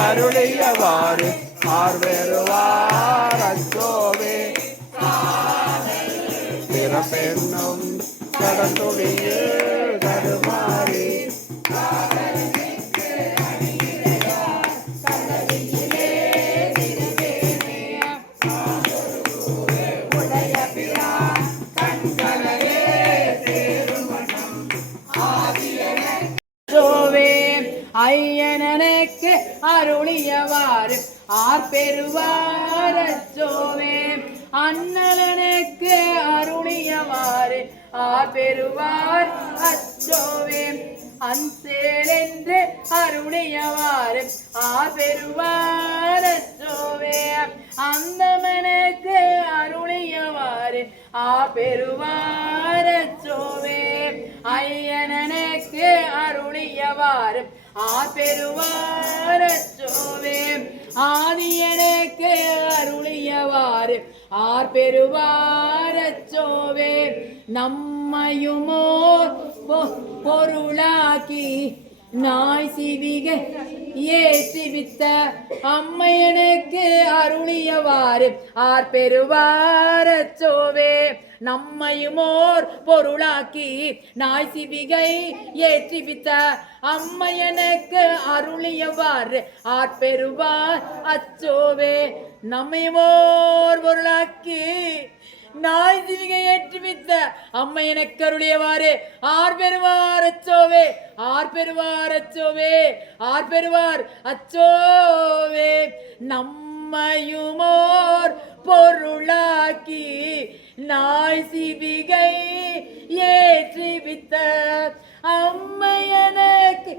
அருளியவாறு ஆர்வெருவார் அச்சோவே பிறப்பெண்ணும் கடந்துளியில் கருமாறி ஐயனனுக்கு அருளியவாறு ஆர்பெருவார் அச்சோவே அண்ணலனுக்கு அருளியவாறு ஆர்பெருவார் அச்சோவே அன்சேலென்று அருளியவாறு ஆர்பெருவார் அச்சோவே அந்தமனுக்கு அருளியவாறு ஆர்பெருவார் அச்சோவே ஐயனனுக்கு அருளியவாறு ஆர்பெருவார் அச்சோவே ஆதியனுக்கு அருளியவாறு ஆர்பெருவார் அச்சோவே நம்மையுமோர் பொருளாக்கி நாய் சிவிகை ஏற்றிவித்த அம்மையனுக்கு அருளியவாறு ஆர்பெருவார் அச்சோவே நம்மையுமோர் பொருளாக்கி நாய் சிவிகை ஏற்றிவித்த அம்மையனுக்கு அருளியவாறு ஆர்பெருவார் அச்சோவே நம்மையுமோர் பொருளாக்கி நாய் சிவிகை ஏற்றுவித்த அம்மை எனக்கு அருளியவாறு ஆர்பெருவார் அச்சோவே ஆர்பெருவார் அச்சோவே ஆர்பெருவார் அச்சோவே நம்மையுமோர் பொருளாக்கி நாய் சிவிகை ஏற்றுவித்த அம்மை எனக்கு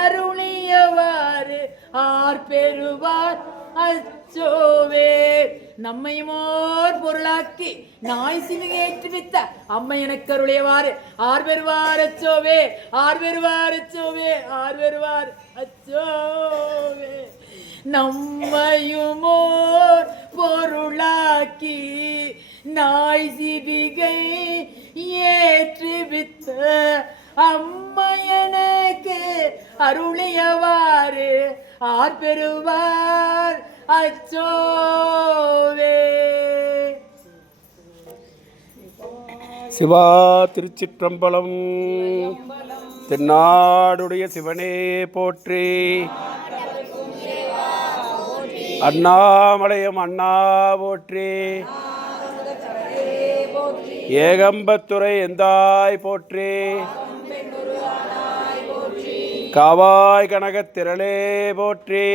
அருளியவாறு ஆர்பெருவார் அச்சோவே நம்மையுமோர் பொருளாக்கி நாய் சிவிகை ஏற்றுவித்த அம்மை எனக்கு அருளியவாறு ஆர்பெருவார் அச்சோவே ஆர்பெருவார் அச்சோவே ஆர்பெருவார் அச்சோவே நம்மையுமோர் பொருளாக்கி நாய் சிவிகை ஏற்றுவித்த அம்மை எனக்கு அருளியவாறு ஆர்பெருவார் அச்சோவே. சிவா திருச்சிற்றம்பலம். தென்னாடுடைய சிவனே போற்றி. அண்ணாமலையம் அண்ணா போற்றி. ஏகம்பத்துறை எந்தாய் போற்றி. காவாய் கனகத் திரளே போற்றி.